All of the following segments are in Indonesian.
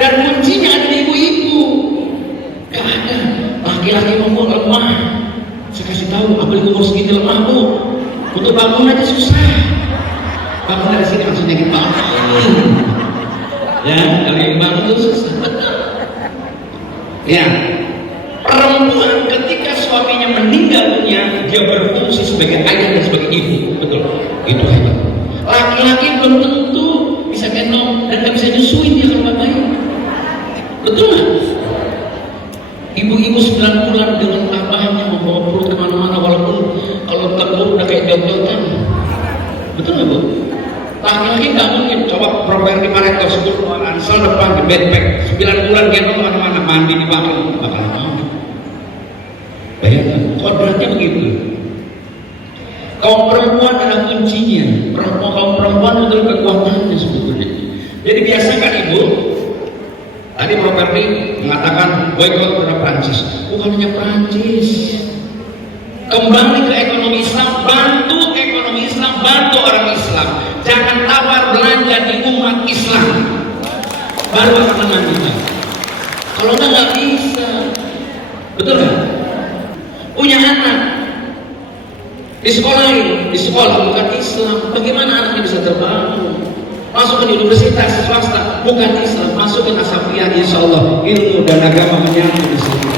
Dan kuncinya ada di ibu-ibu. Gak ada laki-laki ngomong lemah. Saya kasih tahu, apalagi umur segini lemah bu. Untuk bangun aja susah. Bangun dari sini maksudnya kita bangun. Ya, kalau yang bangun itu susah. Ya, perempuan ketika suaminya meninggal dunia, dia berfungsi sebagai ayah dan sebagai ibu. Betul, itu hebat. Laki-laki belum tentu bisa gendong dan gak bisa nyusuin dia kalau bayi. Betul nggak? Ibu-ibu 9 bulan dengan abahnya membawa perut kemana-mana, walaupun kalau telur udah kayak jot-jotan. Betul nggak bu? Laki-laki nggak mungkin. Coba properti Pareto sebelum Ansel depan di backpack 9 bulan gendong kemana-mana, mandi di bakal bakal mau. Bayangkan, kodratnya begitu. Kaum perempuan adalah kuncinya. Kaum perempuan adalah kekuatannya sebetulnya. Jadi biasakan ibu. Tadi properti mengatakan boykot terhadap Prancis. Bukan hanya Prancis. Kembali ke ekonomi Islam, bantu ekonomi Islam, bantu orang Islam. Jangan tawar belanja di umat Islam. Baru akan menang kita. Kalau nggak bisa, betul nggak? Punya anak di sekolah bukan Islam, bagaimana anaknya bisa terbangun? Masuk ke universitas swasta bukan Islam, masuk ke Asafiyah, insya Allah ilmu dan agama menyatu di situ.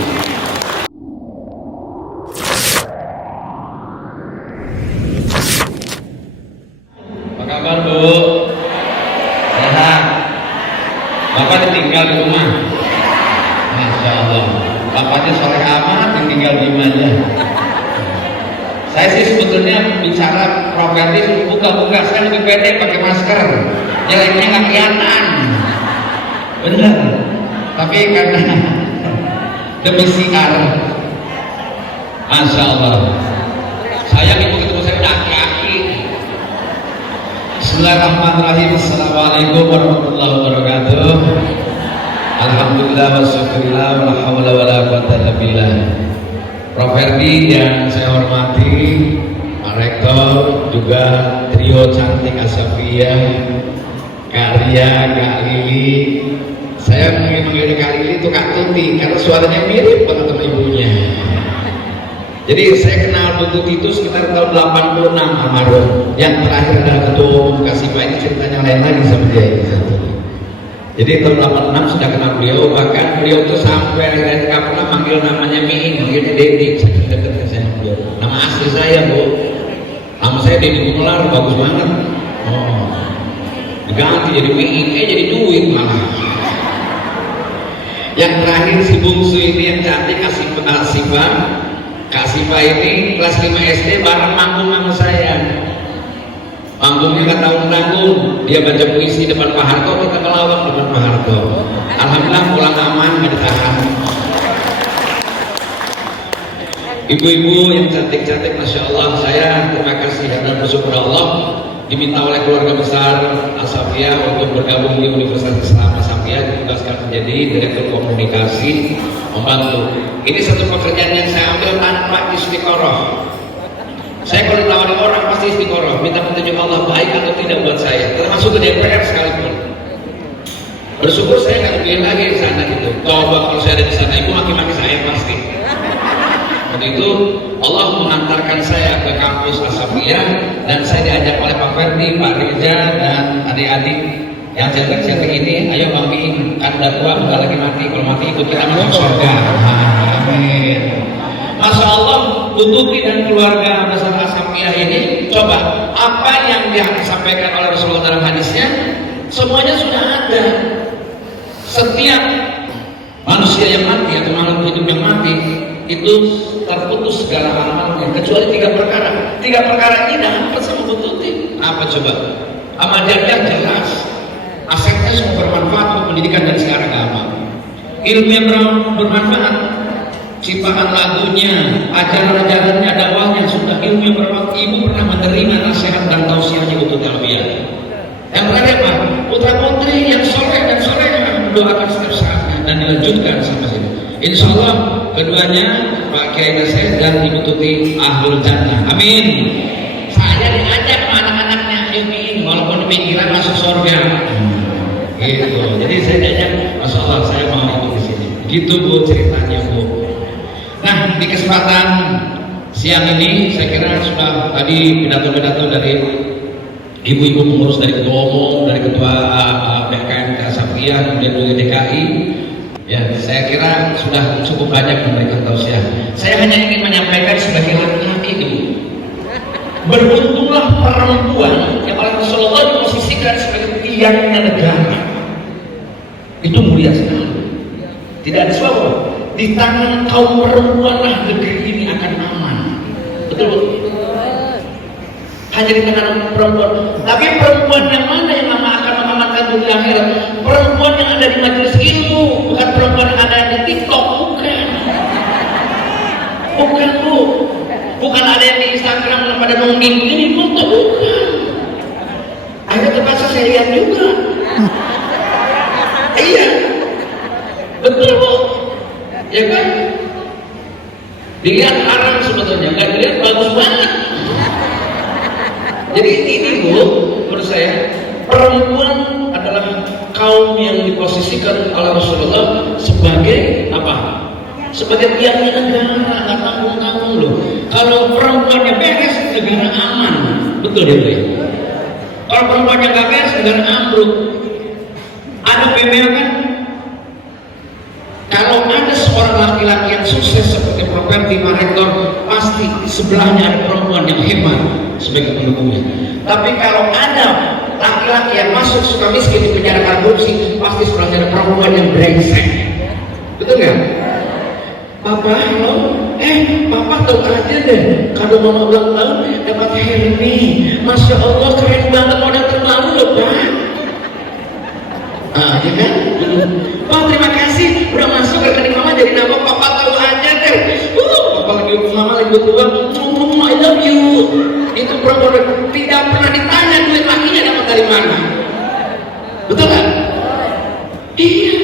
Apa kabar bu? Sehat? Bapak ditinggal di rumah? Masya Allah, bapaknya sore amat tinggal di mana? Saya sih sebetulnya bicara properti buka-buka, saya lebih pede pakai masker, jeleknya nggak kelihatan, bener. Tapi karena demi siar, masya Allah, saya ibu ketemu saya udah aki-aki. Bismillahirrahmanirrahim. Assalamualaikum warahmatullahi wabarakatuh. Alhamdulillah wa syukurillah wa la hawla wa la quwwata illa billah. Prof Ferdi yang saya hormati, Pak Rektor, juga trio cantik Asafiyah, Kak Ria, Kak Lili. Saya manggil Kak Lili itu Kak Tuti karena suaranya mirip banget sama ibunya. Jadi saya kenal Bu Tuti itu sekitar tahun 86 almarhum. Yang terakhir adalah Ketua Umum Kasifah, ini ceritanya lain lagi sama dia ini satu. Jadi tahun 86 sudah kenal beliau, bahkan beliau itu sampai dan nggak pernah manggil namanya Miin, manggilnya Dedi. Saya dekat saya beliau. Nama asli saya bu, nama saya Dedi Gumelar, bagus banget. Oh, diganti jadi Miin, jadi duit malah. Yang terakhir si bungsu ini yang cantik Kasifah ini kelas 5 SD bareng manggung sama saya. Manggungnya nggak tahu menanggung, dia baca puisi depan Pak Harto, kita melawak depan Pak Harto. Alhamdulillah pulang aman, nggak ditahan. Ibu-ibu yang cantik-cantik, masya Allah, saya terima kasih dan bersyukur Allah diminta oleh keluarga besar Asafiyah untuk bergabung di Universitas Islam Asafiyah, ditugaskan menjadi direktur komunikasi, membantu. Ini satu pekerjaan yang saya ambil tanpa istiqoroh. Saya kalau ditawari orang pasti istiqoroh, minta petunjuk Allah baik atau tidak buat saya, termasuk ke DPR sekalipun. Bersyukur saya nggak pilih lagi di sana gitu. Coba kalau saya ada di sana, ibu maki-maki saya pasti. Waktu itu Allah mengantarkan saya ke kampus Asafiyah dan saya diajak oleh Pak Ferdi, Pak Rizja dan adik-adik yang cantik-cantik ini. Ayo mami, kan udah tua, bentar lagi mati. Kalau mati ikut kita masuk surga. Amin. Masya Allah, Tuti dan keluarga besar Asafiyah ini, coba apa yang disampaikan oleh Rasulullah dalam hadisnya, semuanya sudah ada. Setiap manusia yang mati atau makhluk hidup yang mati itu terputus segala amalnya kecuali 3 perkara. 3 perkara ini dapat sama Tuti. Apa coba? Amal jariah jelas, asetnya semua bermanfaat untuk pendidikan dan siar agama. Ilmu yang bermanfaat, ciptaan lagunya, ajaran-ajarannya, dakwahnya sudah ilmu yang bermanfaat. Ibu pernah menerima nasihat dan tausiahnya untuk tarbiyah. Yang terakhir apa? Putra putri yang soleh dan soleh mendoakan setiap saatnya dan dilanjutkan sampai sini. Insya Allah keduanya Pak Kiai Nasir dan Ibu Tuti ahlul jannah. Amin. Saya diajak sama anak-anaknya ini walaupun di pinggiran masuk surga. Gitu. Jadi saya diajak masuk Gitu Bu ceritanya Bu. Nah di kesempatan siang ini saya kira sudah tadi pidato-pidato dari ibu-ibu pengurus, dari ketua umum, dari ketua BKN Asafiyah, kemudian juga DKI. Ya, saya kira sudah cukup banyak memberikan tausiah. Saya hanya ingin menyampaikan sebagai laki-laki itu, beruntunglah perempuan yang oleh Rasulullah diposisikan sebagai tiangnya negara. Itu mulia sekali. Tidak ada sebab. Di tangan kaum perempuanlah negeri ini akan aman. Betul Bu? Hanya di tangan perempuan. Tapi perempuan yang mana yang akan mengamankan dunia akhirat? Perempuan yang ada di majelis ilmu, bukan perempuan yang ada di TikTok, bukan. Bukan Bu. Bukan ada yang di Instagram pada nungging ini foto, bukan. Akhirnya terpaksa saya lihat juga. Iya, betul Bu. Ya kan? Dilihat haram sebetulnya, nggak dilihat bagus banget. Jadi ini Bu, menurut saya perempuan adalah kaum yang diposisikan oleh Rasulullah sebagai apa? Sebagai tiangnya negara, nggak tanggung-tanggung loh. Kalau perempuannya beres, negara aman, betul ya? Kalau perempuannya nggak beres, negara ambruk. Ada PBL kan? Kalau ada seorang laki-laki yang sukses seperti Properti Rektor, pasti di sebelahnya ada perempuan yang hebat sebagai pendukungnya. Tapi kalau ada laki-laki yang masuk suka miskin di penjara korupsi, pasti sebelahnya ada perempuan yang brengsek. Betul nggak? Papa, halo? Papa tahu aja deh, kado mama ulang tahun dapat Hermes. Masya Allah, keren banget, modal terlalu loh Pak. Ya kan? Pak terima kasih udah masuk rekening mama jadi nama. Papa tahu aja deh. Papa lagi mama lagi butuh uang. I love you. Itu perempuan tidak pernah ditanya duit lakinya dapat dari mana. Betul kan? Iya.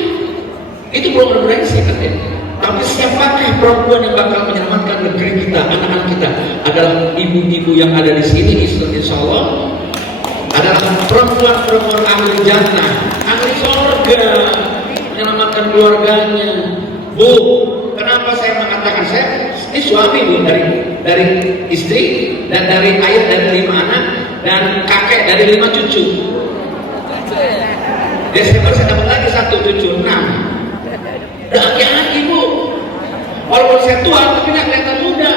Itu belum brengsek katanya. Tapi siapakah perempuan yang bakal menyelamatkan negeri kita, anak-anak kita? Adalah ibu-ibu yang ada di sini, insya Allah. Adalah perempuan-perempuan ahli jannah, ahli surga, menyelamatkan keluarganya. Bu, kenapa saya mengatakan saya ini suami Bu, dari istri dan dari ayah dari 5 anak dan kakek dari 5 cucu. Desember saya dapat lagi 1 cucu, 6. Udah aki-aki Bu. Walaupun saya tua tapi nggak kelihatan muda.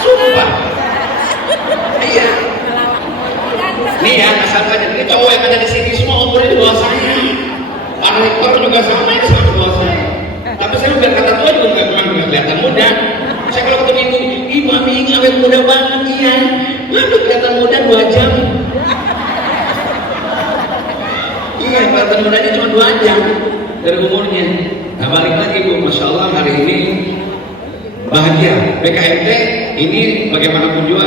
Sumpah. Iya. Nih ya, asalkan ini cowok yang ada di sini semua umurnya di bawah saya. Pak Rektor juga sama, ini sama di bawah saya. Tapi saya biar kata tua juga nggak kelihatan muda. Saya kalau ketemu ibu Ami awet muda banget, iya. Waduh kelihatan muda 2 jam. Iya, kelihatan mudanya cuma 2 jam dari umurnya. Nah balik lagi Bu, Masya Allah hari ini bahagia. BKMT ini bagaimanapun juga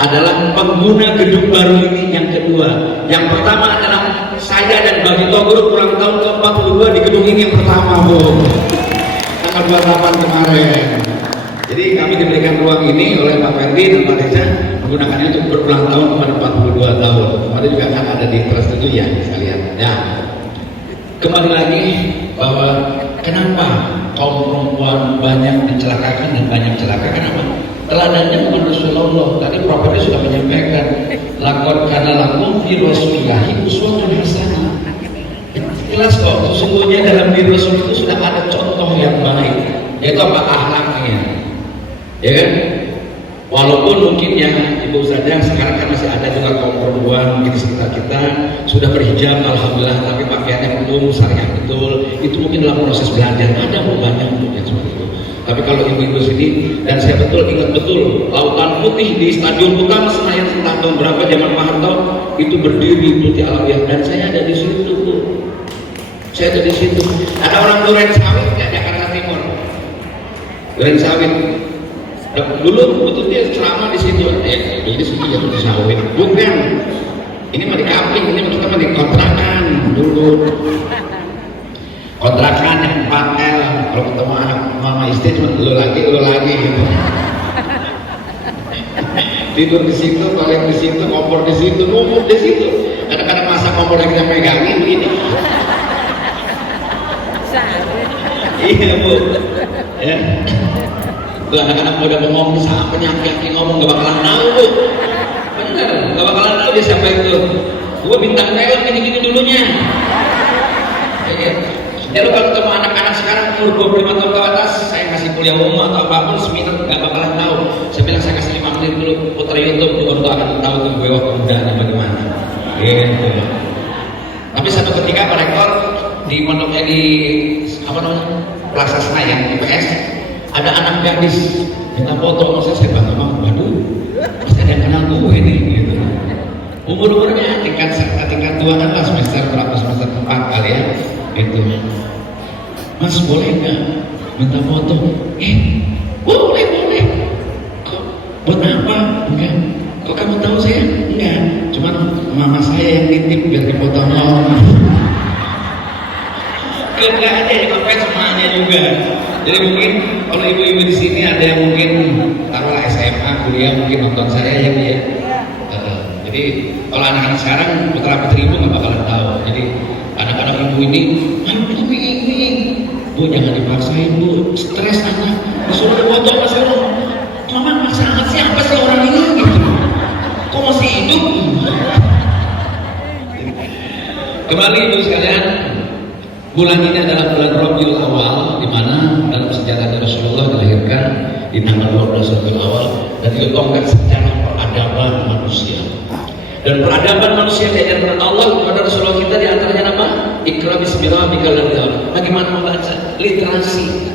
adalah pengguna gedung baru ini yang kedua. Yang pertama adalah saya dan Bagi Togor ulang tahun ke-42 di gedung ini yang pertama Bu, tanggal 28 kemarin. Jadi kami diberikan ruang ini oleh Pak Ferdi dan Pak Reza menggunakannya untuk berulang tahun kepada 42 tahun. Kemarin juga akan ada di Trust itu ya sekalian. Ya. Kembali lagi bahwa kenapa kaum perempuan banyak dicelakakan dan banyak celaka, kenapa? Teladannya bukan Rasulullah. Tadi Prophet sudah menyampaikan, lakon kana lakum fi rasulillahi uswatun hasanah. Jelas kok, sesungguhnya dalam diri Rasul itu sudah ada contoh yang baik, yaitu apa? Akhlaknya, ya kan? Walaupun mungkin yang ibu saja sekarang kan masih ada juga kaum perempuan di sekitar kita sudah berhijab, alhamdulillah, tapi pakaiannya belum syariah betul. Itu mungkin dalam proses belajar, ada banyak yang seperti itu. Tapi kalau ibu-ibu sini, dan saya ingat betul lautan putih di Stadion Utama Senayan entah tahun berapa zaman Pak Harto itu berdiri putih alamiah, dan saya ada di situ Bu. Saya ada di situ. Ada orang Duren Sawit di Jakarta Timur. Duren Sawit. Dulu betul dia ceramah di situ. Ini sih ya di Sawit. Bukan. Ini mah di Kapling, ini kita mah di kontrakan dulu. Kontrakan yang 4L. Kalau ketemu anak mama istri cuma lu lagi gitu. Tidur di situ, toilet di situ, kompor di situ, ngumpul di situ. Kadang-kadang masa kompor yang kita pegangin begini. Iya Bu, ya. Tuh anak-anak muda ngomong siapa yang ngomong gak bakalan tahu Bu. Bener, gak bakalan tahu dia siapa itu. Gua bintang film gini-gini dulunya. Ya lu kalau ketemu anak-anak sekarang umur 25 tahun ke atas, saya kasih kuliah umum atau apapun seminar gak bakalan tahu. Saya bilang saya kasih 5 menit dulu putar YouTube, baru akan tahu tuh gue waktu mudanya bagaimana. Gitu. Tapi satu ketika Pak Rektor di pondoknya di apa namanya Plaza Senayan IPS ada anak gadis minta foto sama saya bangga banget. Waduh, pasti ada yang kenal gue nih. Gitu. Umurnya tingkat 2 kan semester berapa semester 4 kali ya. Gitu. Mas boleh nggak minta foto? Boleh. Kok buat apa? Enggak. Kok kamu tahu saya? Enggak. Cuman mama saya yang nitip biar dipoto sama orang. Enggak ada yang sampai semuanya juga. Jadi mungkin kalau ibu-ibu di sini ada yang mungkin taruhlah SMA, kuliah mungkin nonton saya ya Bu ya. Jadi kalau anak-anak sekarang putra putri ibu nggak bakalan tahu. Jadi anak-anak ibu ini, ini, Bu jangan dipaksain Bu, stres anak, disuruh foto mas Ero, mama maksa anak siapa sih orang ini gitu, kok masih hidup? Kembali ibu sekalian, bulan ini adalah bulan Rabiul Awal, di mana dalam sejarah Rasulullah dilahirkan di tanggal 12 Rabiul Awal dan digaungkan secara peradaban manusia. Dan peradaban manusia diajarkan Allah kepada Rasulullah kita di antaranya apa? Iqra bismi rabbikal ladzi khalaq. Bagaimana membaca? Literasi.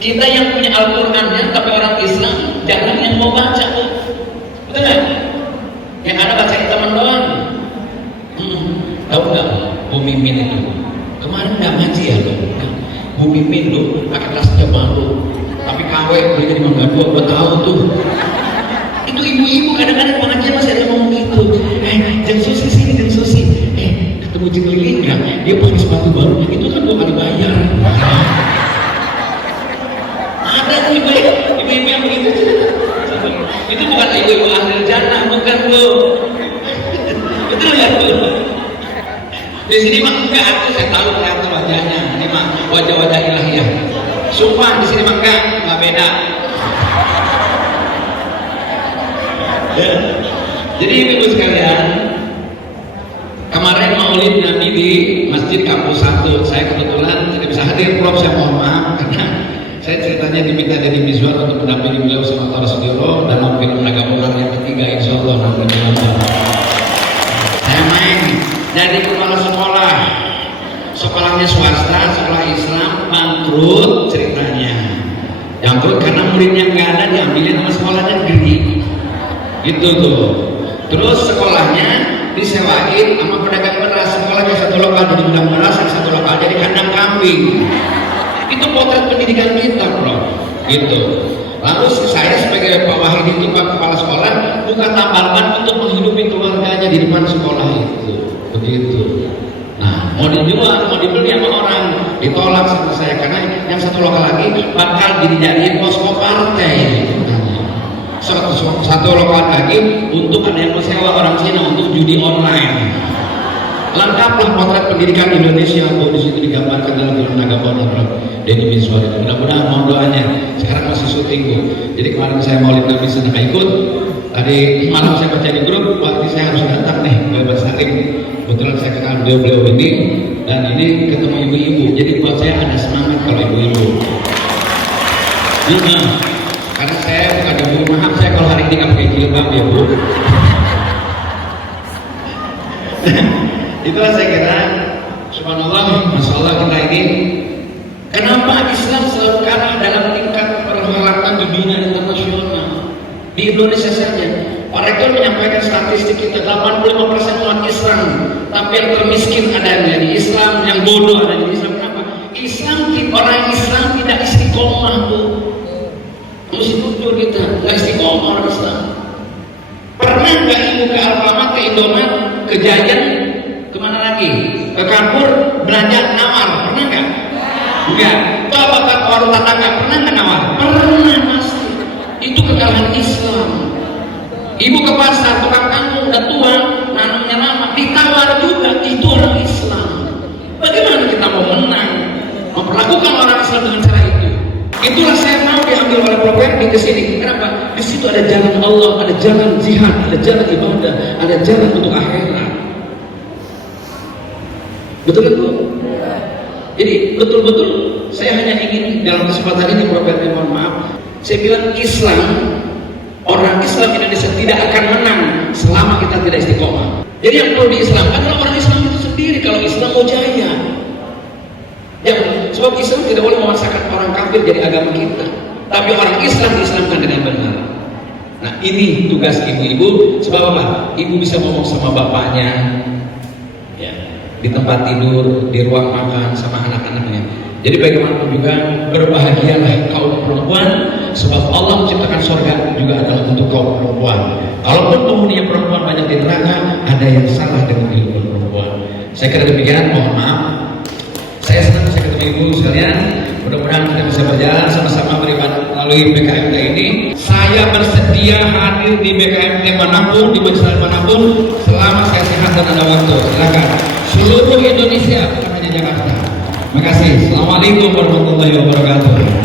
Kita yang punya Al-Qur'annya tapi orang Islam jangan yang mau baca. Betul nggak? Yang ada baca teman doang. Tahu nggak? Bu Mimin itu kemarin nggak ngaji ya lo? Bu Mimin lo pakai tasnya baru, tapi KW belinya di Mangga 2. Gua tahu tuh. Itu ibu-ibu kadang-kadang pengajian masih ada ngomong gitu. Jeng Susi sini, Jeng Susi. Ketemu Jeng Lilin nggak? Dia pakai sepatu baru. Itu kan 2 kali bayar. Ada tuh ibu-ibu yang begitu. Itu bukan ibu-ibu ahli jannah, bukan Bu. Betul ya Bu? Di sini mah enggak, saya tahu kelihatan wajahnya. Ini mah wajah-wajah ilahiyah. Sumpah di sini mah enggak beda. Ya. Jadi ibu sekalian, kemarin maulid Nabi di Masjid Kampus 1, saya kebetulan tidak bisa hadir, Prof. Saya mohon maaf karena saya ceritanya diminta dari Mizwar untuk mendampingi beliau sama Rasulullah dalam film Naga Bonar yang ketiga, insya Allah nanti malam. Saya main dari kepala sekolahnya swasta, sekolah Islam bangkrut ceritanya. Bangkrut karena muridnya nggak ada, diambilin sama sekolah negeri. Gitu tuh. Terus sekolahnya disewain sama pedagang beras. Sekolahnya satu lokal jadi gudang beras, satu lokal jadi kandang kambing. Itu potret pendidikan kita, Bro. Gitu. Lalu saya sebagai Pak Wahid itu Pak Kepala Sekolah buka tambal ban untuk menghidupi keluarganya di depan sekolah itu. Begitu. Nah, mau dijual, mau dibeli sama orang, ditolak sama saya karena yang satu lokal lagi bakal dijadiin posko partai. Satu lokal lagi untuk ada yang menyewa orang Cina untuk judi online. Lengkaplah potret pendidikan Indonesia Bu, di situ digambarkan dalam film Naga Bonar Deddy Mizwar itu. Mudah-mudahan mohon doanya. Sekarang masih syuting Bu. Jadi kemarin saya maulid Nabi sedang ikut. Tadi malam saya baca di grup, waktu saya harus datang nih Bapak Salim. Kebetulan saya kenal beliau ini dan ini ketemu ibu-ibu. Jadi buat saya ada semangat kalau ibu-ibu. Karena saya bukan ibu, maaf saya kalau hari ini nggak pakai jilbab ya Bu. Itulah saya kira, subhanallah, masalah kita ini. Kenapa Islam selalu kalah dalam tingkat perhelatan di dunia internasional? Di Indonesia saja, Pak Rektor menyampaikan statistik kita 85% umat Islam, tapi yang termiskin adanya di Islam, yang bodoh ada di Islam. Kenapa? Orang Islam tidak istiqomah Bu. Mesti jujur kita, nggak istiqomah orang Islam. Pernah nggak ibu ke Alfamart, ke Indomaret, ke Giant, kemana lagi? Ke Carrefour belanja nawar, pernah nggak? Enggak. Coba ke warung tetangga, pernah nggak nawar? Pernah pasti. Itu kekalahan Islam. Ibu ke pasar, tukang kangkung udah tua, nanamnya lama, ditawar juga, itu orang Islam. Bagaimana kita mau menang? jihad, ada jalan ibadah, ada jalan untuk akhirat. Betul itu? Jadi betul-betul saya hanya ingin dalam kesempatan ini, Prof. mohon maaf, saya bilang Islam, orang Islam Indonesia tidak akan menang selama kita tidak istiqomah. Jadi yang perlu diislamkan adalah orang Islam itu sendiri kalau Islam mau jaya. Ya, sebab Islam tidak boleh memaksakan orang kafir jadi agama kita, tapi orang Islam diislamkan dengan benar. Nah, ini tugas ibu-ibu. Sebab apa? Ibu bisa ngomong sama bapaknya, ya, di tempat tidur, di ruang makan, sama anak-anaknya. Jadi bagaimanapun juga berbahagialah kaum perempuan, sebab Allah menciptakan surga juga adalah untuk kaum perempuan. Kalaupun penghuninya perempuan banyak di neraka, ada yang salah dengan ilmu perempuan. Saya kira demikian. Mohon maaf. Saya senang bisa ketemu ibu sekalian. Mudah-mudahan kita bisa berjalan sama-sama melalui BKMT ini. Saya bersedia hadir di BKMT manapun, di majelis manapun, selama saya sehat dan ada waktu. Silakan. Seluruh Indonesia, bukan hanya Jakarta. Terima kasih. Assalamualaikum warahmatullahi wabarakatuh.